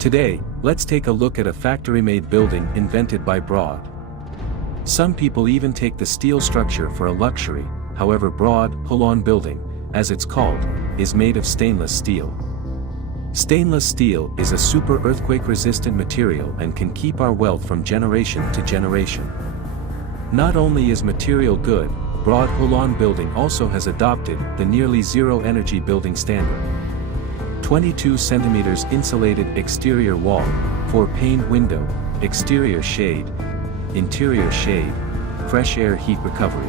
Today, let's take a look at a factory-made building invented by Broad. Some people even take the steel structure for a luxury. However, Broad Holon building, as it's called, is made of stainless steel. Stainless steel is a super earthquake-resistant material and can keep our wealth from generation to generation. Not only is material good, Broad Holon building also has adopted the nearly zero energy building standard. 22 centimeters insulated exterior wall, 4-pane window, exterior shade, interior shade, fresh air heat recovery.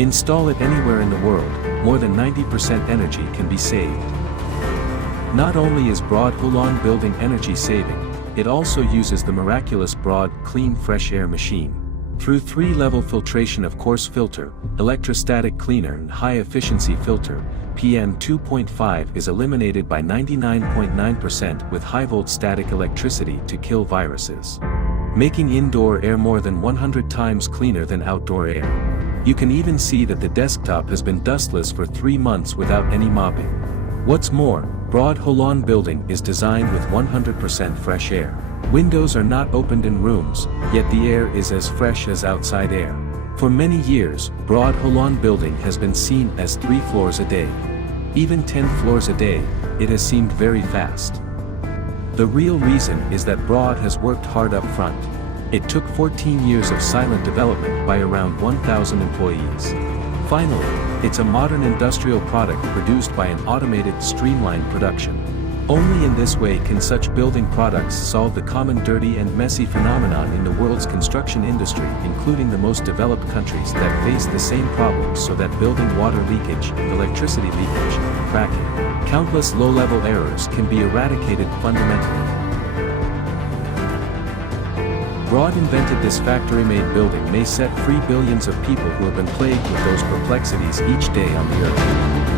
Install it anywhere in the world, more than 90% energy can be saved. Not only is Broad Holon building energy saving, it also uses the miraculous Broad Clean Fresh Air machine. Through 3-level filtration of coarse filter, electrostatic cleaner and high-efficiency filter, PM 2.5 is eliminated by 99.9% with high-volt static electricity to kill viruses, making indoor air more than 100 times cleaner than outdoor air. You can even see that the desktop has been dustless for 3 months without any mopping. What's more, Broad Holon building is designed with 100% fresh air. Windows are not opened in rooms, yet the air is as fresh as outside air. For many years, Broad Holon building has been seen as 3 floors a day. Even 10 floors a day, it has seemed very fast. The real reason is that Broad has worked hard up front. It took 14 years of silent development by around 1,000 employees. Finally, it's a modern industrial product produced by an automated, streamlined production. Only in this way can such building products solve the common dirty and messy phenomenon in the world's construction industry, including the most developed countries that face the same problems, so that building water leakage, electricity leakage, cracking, countless low-level errors can be eradicated fundamentally. Broad invented this factory-made building may set free billions of people who have been plagued with those perplexities each day on the earth.